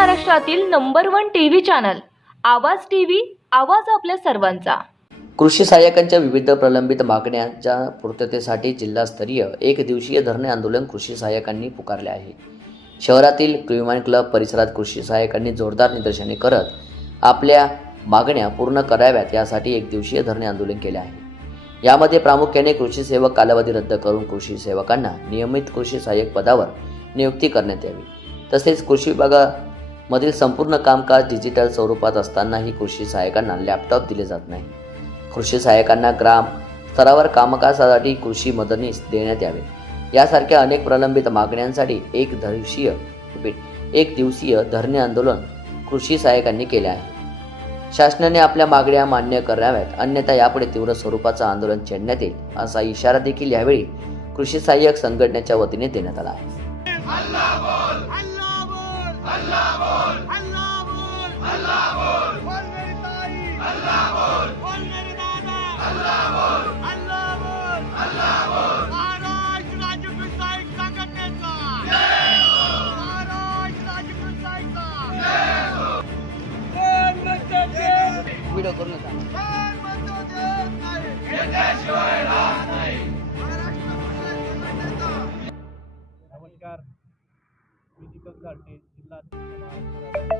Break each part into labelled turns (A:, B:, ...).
A: महाराष्ट्रातील number one TV channel Awaaz TV आवाज आपल्या सर्वांचा.
B: कृषी सहाय्यकांच्या विविध प्रलंबित मागण्यांच्या पूर्ततेसाठी जिल्हास्तरीय एक दिवसीय धरणे आंदोलन कृषी सहाय्यकांनी पुकारले आहे. शहरातील क्विमान क्लब परिसरात कृषी सहाय्यकांनी जोरदार निदर्शने करत आपल्या मागण्या पूर्ण कराव्यात यासाठी एक दिवसीय धरणे आंदोलन केले आहे. यामध्ये प्रामुख्याने कृषी सेवक कालावधी रद्द करून कृषी सेवकांना नियमित कृषी सहाय्यक पदावर नियुक्ती करण्यात यावी. तसेच कृषी विभागा मधील संपूर्ण कामकाज डिजिटल स्वरूपात असतानाही कृषी सहाय्यकांना लॅपटॉप दिले जात नाही. कृषी सहाय्यकांना ग्राम स्तरावर कामकाजासाठी कृषी मदनीस देण्यात यावे. यासारख्या अनेक प्रलंबित मागण्यांसाठी एक दिवसीय एक दिवसीय धरणे आंदोलन कृषी सहाय्यकांनी केले आहे. शासनाने आपल्या मागण्या मान्य कराव्यात. अन्यथा यापुढे तीव्र स्वरूपाचं आंदोलन छेडण्यात येईल असा इशारा देखील यावेळी कृषी सहाय्यक संघटनेच्या वतीने देण्यात आला आहे.
C: कृषी संघटनेचा
D: नमस्कार. मी दीपक घाटे जिल्हा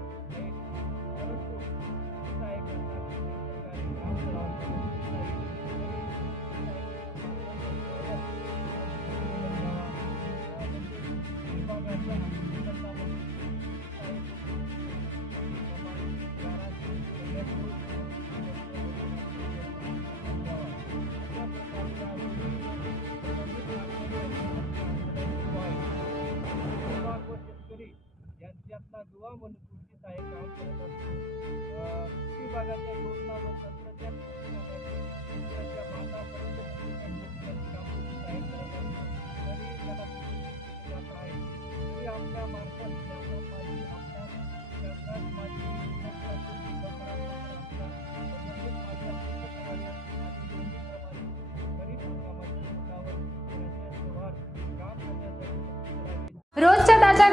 D: विभाग व यांच्यातला दुवा म्हणून कृषी सहाय्यक काम करत असतो कृषी विभागाच्या योजना व तंत्रज्ञान प्रशिक्षणासाठी मातापर्यंत करत असतो तरी त्याला आहे. तरी आपल्या मार्फत